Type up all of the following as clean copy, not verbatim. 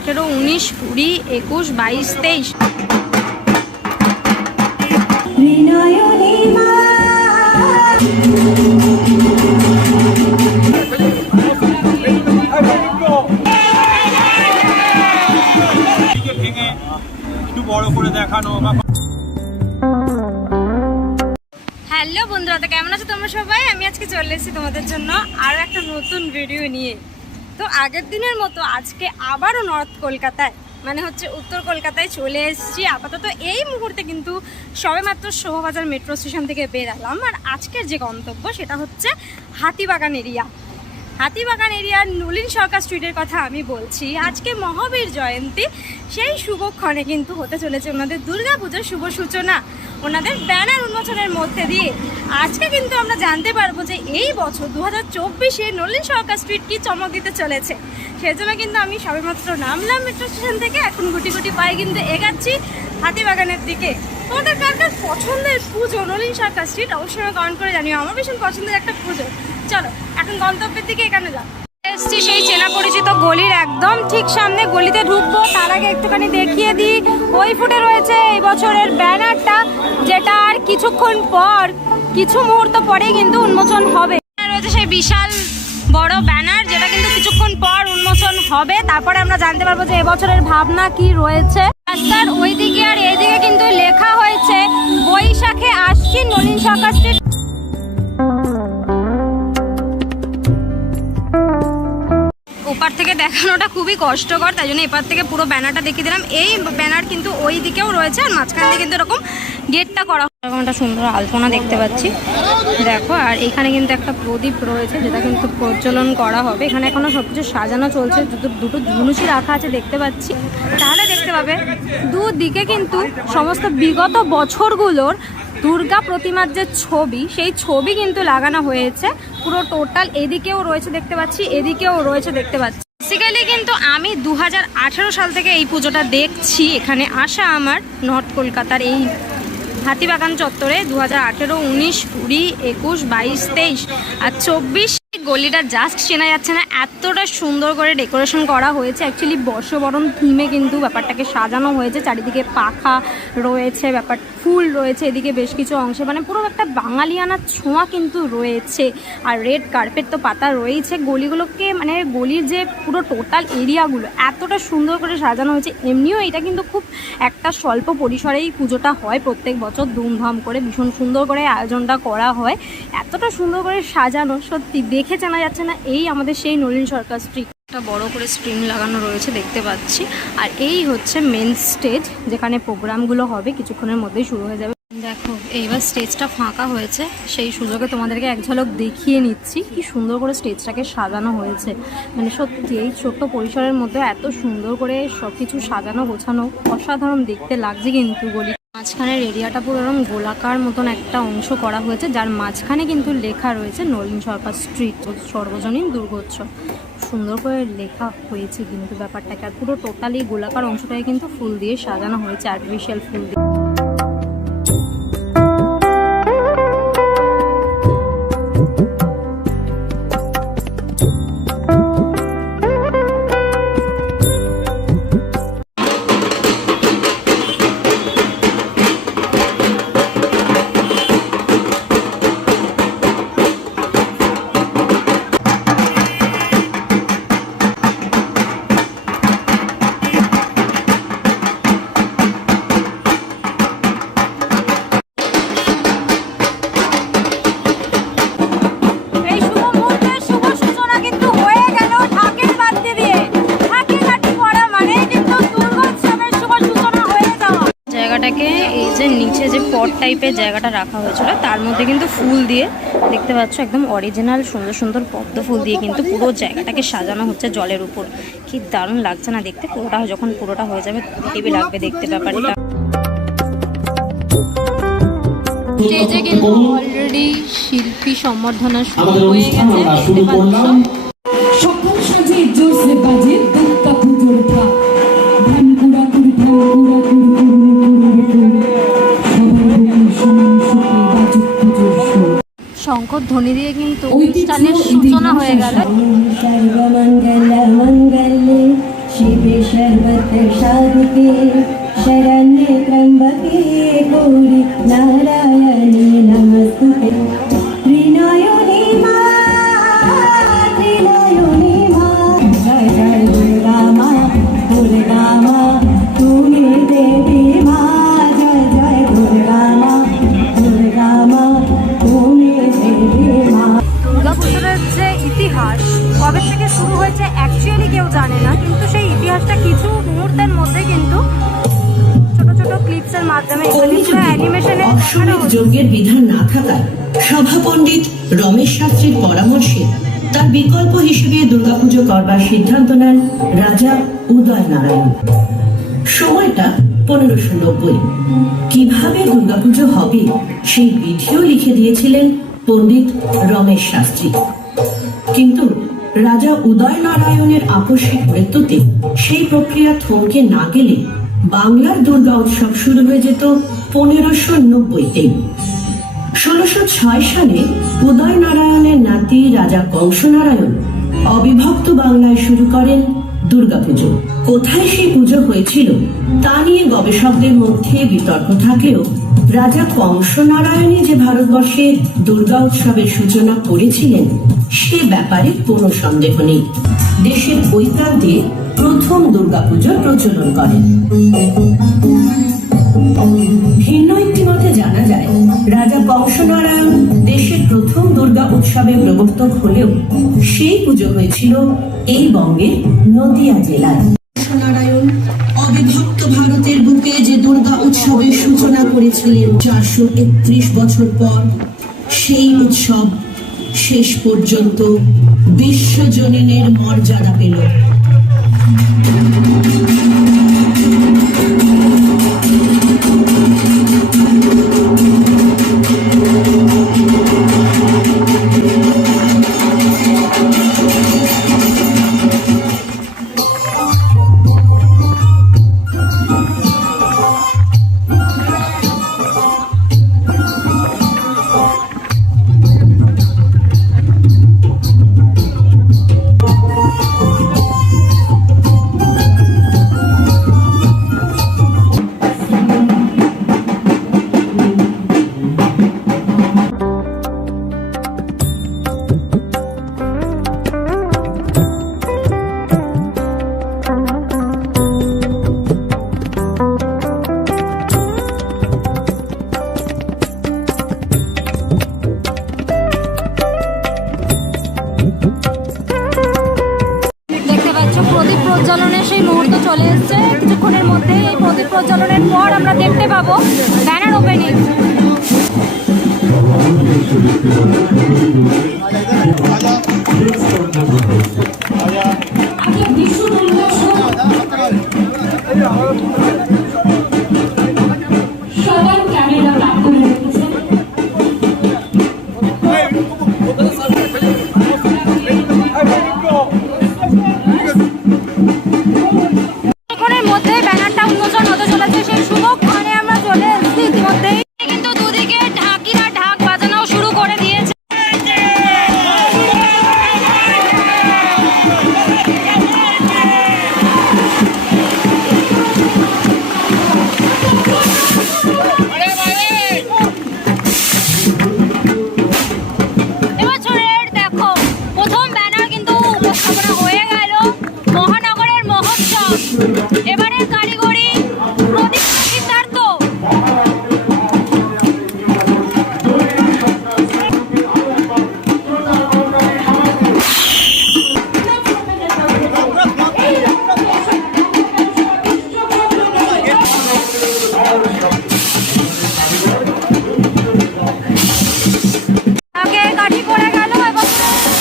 18, 19, 20, 21, 22, 23। Hello বন্ধুরা, তো কেমন আছো তোমরা সবাই? আমি আজকে চলে এসেছি তোমাদের জন্য আরও একটা নতুন ভিডিও নিয়ে। তো আগের দিনের মতো আজকে আবারও নর্থ কলকাতায়, মানে হচ্ছে উত্তর কলকাতায় চলে এসেছি। আপাতত এই মুহূর্তে কিন্তু সবেমাত্র শোভাবাজার মেট্রো স্টেশন থেকে বেরালাম। আর আজকের যে গন্তব্য সেটা হচ্ছে হাতিবাগান এরিয়া। হাতিবাগান এরিয়ার নলিন সরকার স্ট্রিটের কথা আমি বলছি। আজকে মহাবীর জয়ন্তী, সেই শুভক্ষণে কিন্তু হতে চলেছে ওনাদের দুর্গাপুজোর শুভ সূচনা। ওনাদের ব্যানার উন্মোচনের মধ্যে দিয়ে আজকে কিন্তু আমরা জানতে পারবো যে এই বছর 2024-এ নলিন সরকার স্ট্রিট কি চমক দিতে চলেছে। সেজন্য কিন্তু আমি সবেমাত্র নামলাম মেট্রো স্টেশন থেকে। এখন গুটি গুটি পায়ে কিন্তু এগাচ্ছি হাতিবাগানের দিকে। তোমাদের কার কার পছন্দের পুজো নলিন সরকার স্ট্রিট অবশ্যই কমেন্ট করে জানিও। আমার ভীষণ পছন্দের একটা পুজো। চলো এখন গন্তব্যের দিকে এখানে যাও। এসছি সেই চেনা পরিচিত গলির একদম ঠিক সামনে। গলিতে ঢুকবো তার আগে একটুখানি দেখিয়ে দিই, ওই ফুটে রয়েছে এই বছরের ব্যানারটা, যেটা আর কিছুক্ষণ পর, কিছু মুহূর্ত পরেই কিন্তু উন্মোচন হবে। রয়েছে সেই বিশাল বড় ব্যানার, যেটা কিন্তু কিছুক্ষণ পর উন্মোচন হবে। তারপরে আমরা জানতে পারবো যে এবছরের ভাবনা কি রয়েছে। রাস্তার ওইদিকে আর এইদিকে কিন্তু লেখা হয়েছে বৈশাখে আসছি নলিন সরকার স্ট্রিট। ওপার থেকে দেখানোটা খুবই কষ্টকর, তাই জন্য এপার থেকে পুরো ব্যানারটা দেখিয়ে দিলাম। এই ব্যানার কিন্তু ওই দিকেও রয়েছে, আর মাঝখান দিয়ে কিন্তু এরকম গেটটা করা, এরকম একটা সুন্দর আলপনা দেখতে পাচ্ছি দেখো। আর এখানে কিন্তু একটা প্রদীপ রয়েছে, যেটা কিন্তু প্রজ্বলন করা হবে। এখানে এখনো সবকিছু সাজানো চলছে। দুটো ধনুষি রাখা আছে দেখতে পাচ্ছি। তাহলে দেখতে পাবে দুদিকে কিন্তু সমস্ত বিগত বছরগুলোর দুর্গা প্রতিমার যে ছবি, সেই ছবি কিন্তু লাগানো হয়েছে পুরো টোটাল। এদিকেও রয়েছে দেখতে পাচ্ছি, এদিকেও রয়েছে দেখতে পাচ্ছি। বেসিক্যালি কিন্তু আমি 2018 সাল থেকে এই পুজোটা দেখছি। এখানে আসা আমার নর্থ কলকাতার এই হাতিবাগান চত্বরে 2018, 19, 20, 21, 22, 23 আর 24 গলিটা জাস্ট চেনা যাচ্ছে না, এতটা সুন্দর করে ডেকোরেশন করা হয়েছে। অ্যাকচুয়ালি বর্ষবরণ থিমে কিন্তু ব্যাপারটাকে সাজানো হয়েছে। চারিদিকে পাখা রয়েছে, ব্যাপার ফুল রয়েছে এদিকে বেশ কিছু অংশে, মানে পুরো একটা বাঙালিয়ানা ছোঁয়া কিন্তু রয়েছে। আর রেড কার্পেট তো পাতা রয়েছে। গলিগুলোকে, মানে গলির যে পুরো টোটাল এরিয়াগুলো এতটা সুন্দর করে সাজানো হয়েছে। এমনিও এটা কিন্তু খুব একটা স্বল্প পরিসরেই পুজোটা হয় প্রত্যেক বছর, ধুমধাম করে ভীষণ সুন্দর করে আয়োজনটা করা হয়। এতটা সুন্দর করে সাজানো, সত্যি দেখে জানা যাচ্ছে না এই আমাদের সেই নলিন সরকার স্ট্রিট। একটা বড় করে স্ক্রিন লাগানো রয়েছে দেখতে পাচ্ছি। আর এই হচ্ছে মেন স্টেজ, যেখানে প্রোগ্রামগুলো হবে, কিছুক্ষণের মধ্যেই শুরু হয়ে যাবে। দেখো এইবার স্টেজটা ফাঁকা হয়েছে, সেই সুযোগে তোমাদেরকে এক ঝলক দেখিয়ে নিচ্ছি কি সুন্দর করে স্টেজটাকে সাজানো হয়েছে। মানে সত্যি এই ছোট্ট পরিসরের মধ্যে এত সুন্দর করে সব কিছু সাজানো গোছানো, অসাধারণ দেখতে লাগছে কিন্তু। গলি মাঝখানের এরিয়াটা পুরো এরকম গোলাকার মতন একটা অংশ করা হয়েছে, যার মাঝখানে কিন্তু লেখা রয়েছে নলিন সরকার স্ট্রিট সর্বজনীন দুর্গোৎসব। সুন্দর করে লেখা হয়েছে কিন্তু ব্যাপারটাকে। আর পুরো টোটালি গোলাকার অংশটাকে কিন্তু ফুল দিয়ে সাজানো হয়েছে, আর্টিফিশিয়াল ফুল দিয়ে। এই যে নিচে যে পট টাইপের জায়গাটা রাখা হয়েছিল, তার মধ্যে কিন্তু ফুল দিয়ে দেখতে পাচ্ছ একদম অরিজিনাল সুন্দর সুন্দর পদ্ম ফুল দিয়ে কিন্তু পুরো জায়গাটাকে সাজানো হচ্ছে জলের উপর। কি দারুণ লাগছে না দেখতে। যখন পুরোটা হয়ে যাবে টিভি লাগবে দেখতে ব্যাপারটা। স্টেজে কিন্তু অলরেডি শিল্পী সম্বর্ধনা শুরু হয়ে গেছে দেখতে পাচ্ছ। শঙ্কর ধ্বনি দিয়ে কিন্তু অনুষ্ঠানের সূচনা হয়ে গেল। शिवे शर्वत साधके शरण्ये त्र्यंबके गौरी नारायणी नमस्तुते त्रिनयनी मां जय जय दुर्गा मां তুমি দেবী মা জয় জয় দুর্গা মা তুমি দেবী মা। দুর্গাপুজোর যে ইতিহাস কবে থেকে শুরু হয়েছে অ্যাকচুয়ালি কেউ জানে না, কিন্তু সেই ইতিহাসটা কিছু মুহূর্তের মধ্যে কিন্তু ছোট ছোট ক্লিপসের মাধ্যমে অ্যানিমেশনে অশ্বমেধ যজ্ঞের বিধান না থাকায় সভা পণ্ডিত রমেশ শাস্ত্রীর পরামর্শে তার বিকল্প হিসেবে দুর্গাপুজো করবার সিদ্ধান্ত নেন রাজা উদয় নারায়ণ। সময়টা 1590। কিভাবে দুর্গাপুজো হবে সেই বিধিও লিখে দিয়েছিলেন পণ্ডিত রমেশ শাস্ত্রী। কিন্তু রাজা উদয় নারায়ণের আকস্মিক মৃত্যুতে সেই প্রক্রিয়া থমকে না গেলে বাংলার দুর্গা উৎসব শুরু হয়ে যেত 1590-তে। 1606 সালে উদয় নারায়ণের নাতি রাজা কংসনারায়ণ অবিভক্ত বাংলায় শুরু করেন দুর্গাপুজো। কোথায় সেই পুজো হয়েছিল তা নিয়ে গবেষকদের মধ্যে বিতর্ক থাকলেও রাজা কংসনারায়ণই যে ভারতবর্ষে দুর্গা উৎসবের সূচনা করেছিলেন সে ব্যাপারে কোনো সন্দেহ নেই। দেশের ওই প্রান্তে প্রথম দুর্গাপুজোর প্রচলন করেন। ভিন্ন একটি মতে জানা যায় রাজা কংসনারায়ণ দেশের প্রথম দুর্গা উৎসবে প্রবর্তক হলেও সেই পুজো হয়েছিল এই বঙ্গের নদিয়া জেলায়। কংসনারায়ণ অবিভক্ত ভারতের বুকে যে দুর্গা উৎসবের সূচনা করেছিলেন 431 বছর পর, সেই উৎসব শেষ পর্যন্ত বিশ্বজনীনের মর্যাদা পেল। চলে এসছে কিছুক্ষণের মধ্যে। এই প্রদীপ প্রজ্বলনের পর আমরা দেখতে পাবো ব্যানার ওপেনিং। এবারে কারিগরি প্রদীপ সিদ্ধার্থ। আগে কাঠি পড়ে গেল এবং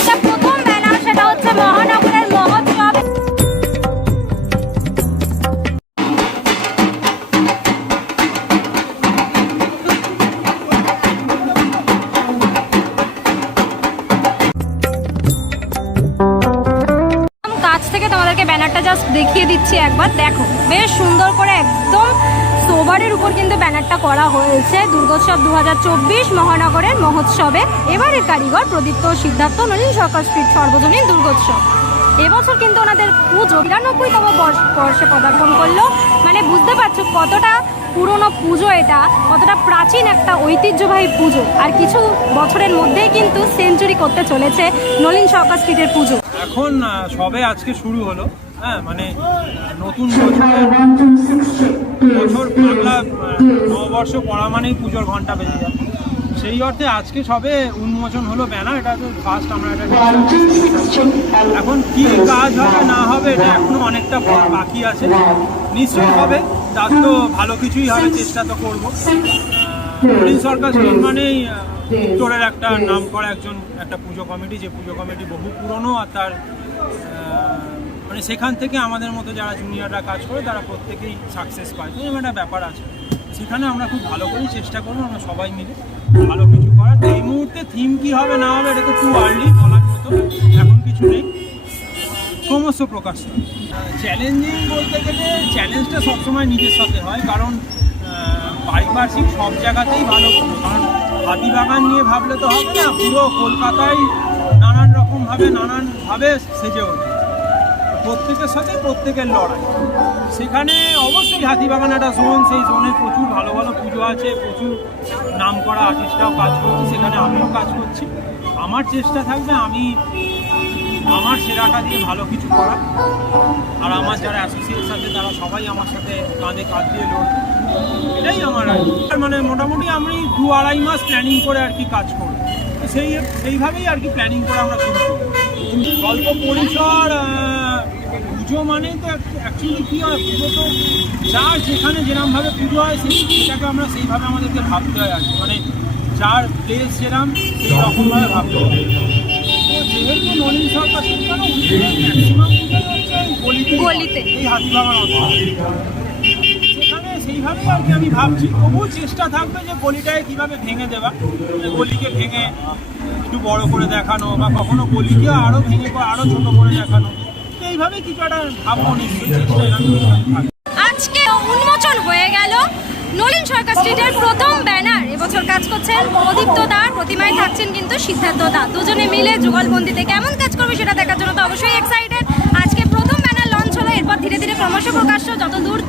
এটা প্রথম ব্যানার, সেটা হচ্ছে মহানগরের মহোৎসব। ব্যানারটা জাস্ট দেখিয়ে দিচ্ছি একবার, দেখো বেশ সুন্দর করে একদম সোবারের উপর কিন্তু ব্যানারটা করা হয়েছে। দুর্গোৎসব 2024 মহানগরের মহোৎসবে এবারের কারিগর প্রদীপ্ত সিদ্ধার্থ, নলিন সরকার স্ট্রিট, সর্বজনীন দুর্গোৎসব। এবছর কিন্তু ওনাদের পুজো 92তম বর্ষে পদার্পণ করলো। মানে বুঝতে পারছো কতটা পুরনো পুজো, এটা কতটা প্রাচীন একটা ঐতিহ্যবাহী পুজো। আর কিছু বছরের মধ্যেই কিন্তু সেঞ্চুরি করতে চলেছে নলিন সরকার স্ট্রিটের পুজো। এখন সবে আজকে শুরু হলো, হ্যাঁ, মানে নতুন বছর বাংলা নববর্ষ পড়া মানেই পুজোর ঘন্টা বেজে যায়। সেই অর্থে আজকে সবে উন্মোচন হলো ব্যানার। এটা তো ফার্স্ট আমরা এটা এখন কি কাজ হবে না হবে এটা এখনো অনেকটা বাকি আছে, নিশ্চয়ই হবে, তার তো ভালো কিছুই হবে, চেষ্টা তো করবো। নলিন সরকার স্ট্রিট মানেই উত্তরের একটা নাম করা একটা পুজো কমিটি, যে পুজো কমিটি বহু পুরনো, আর তার মানে সেখান থেকে আমাদের মতো যারা জুনিয়ররা কাজ করে তারা প্রত্যেকেই সাকসেস পায়। এরকম একটা ব্যাপার আছে, সেখানে আমরা খুব ভালো করেই চেষ্টা করবো আমরা সবাই মিলে ভালো কিছু করার। এই মুহূর্তে থিম কি হবে না হবে এটা তো টু আর্লি বলার মতো এখন কিছু নেই, ক্রমশ প্রকাশ। চ্যালেঞ্জিং বলতে গেলে চ্যালেঞ্জটা সবসময় নিজের সাথে হয়, কারণ পারিপার্শ্বিক সব জায়গাতেই ভালো পুজো, কারণ হাতিবাগান নিয়ে ভাবলে তো হবে না, পুরো কলকাতায় নানান রকমভাবে সেজে ওঠে, প্রত্যেকের সাথে প্রত্যেকের লড়াই। সেখানে অবশ্যই হাতিবাগান একটা জোন, সেই জোনে প্রচুর ভালো ভালো পুজো আছে, প্রচুর নাম করা আর্টিস্টরাও কাজ করছে, সেখানে আমিও কাজ করছি। আমার চেষ্টা থাকবে আমি আমার সেরাটা দিয়ে ভালো কিছু করা, আর আমার যারা অ্যাসোসিয়েটস আছে তারা সবাই আমার সাথে কাঁধে কাঁধ দিয়ে লড়বে, এটাই আমার আর কি। মানে মোটামুটি আমি 2-2.5 মাস প্ল্যানিং করে আর কি কাজ করব, তো সেইভাবেই আর কি প্ল্যানিং করে আমরা শুরু করব। স্বল্প পরিসর পুজো মানেই তো অ্যাকচুয়ালি কী হয়, পুজো তো যার যেখানে যেরকমভাবে পুজো হয় সেটাকে আমরা সেইভাবে আমাদেরকে ভাবতে হয় আর কি, মানে যার প্লেস যেরকম সেই রকমভাবে ভাবতে হয়। তো যেহেতু নলিন সরকার ম্যাক্সিমাম গলিতে এই হাতিবাগান সেখানে সেইভাবেই আর কি আমি ভাবছি। তবুও চেষ্টা থাকবে যে গলিটায় কীভাবে ভেঙে দেওয়া, গলিকে ভেঙে একটু বড় করে দেখানো, বা কখনো গলিকে আরও ভেঙে আরও ছোটো করে দেখানো, এইভাবে কিছু একটা ভাববো নিশ্চয়ই। আজকে উন্মোচন হয়ে গেল নলিন সরকার স্ট্রিটের প্রথম ব্যানার। এবছর কাজ করছেন প্রদীপ্ত দা, প্রতিমায় থাকছেন কিন্তু সিদ্ধার্থ দা, দুজনে মিলে যুগলবন্দিতে কেমন কাজ করবে সেটা দেখার জন্য তো অবশ্যই এক্সাইটেড। আজকে প্রথম ব্যানার লঞ্চ হলো, এরপর ধীরে ধীরে ক্রমশ প্রকাশ্য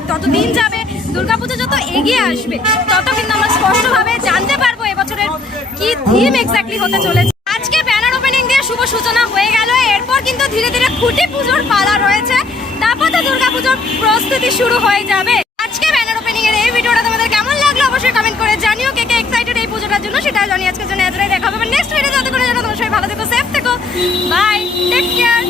ততদিন যাবে, দুর্গাপুজো যত এগিয়ে আসবে তত কিন্তু আমরা স্পষ্টভাবে জানতে পারবো এবছরের কি থিম এক্স্যাক্টলি হতে চলেছে। আজকে ব্যানার ওপেনিং দিয়ে শুভ সূচনা হয়ে গেল, এরপর কিন্তু ধীরে ধীরে খুঁটি পুজোর পালা রয়েছে, তারপর তো দুর্গাপুজোর প্রস্তুতি শুরু হয়ে যাবে। আজকে ব্যানার ওপেনিং এর এই ভিডিওটা তোমাদের কেমন লাগলো অবশ্যই কমেন্ট করে জানিও। কে কে এক্সাইটেড এই পুজোটার জন্য সেটা জানি। আজকের জন্য এতটাই, দেখা হবে নেক্সট ভিডিও, ততক্ষণের জন্য তোমরা সবাই ভালো থেকো, সেফ থেকো, বাই, টেক কেয়ার।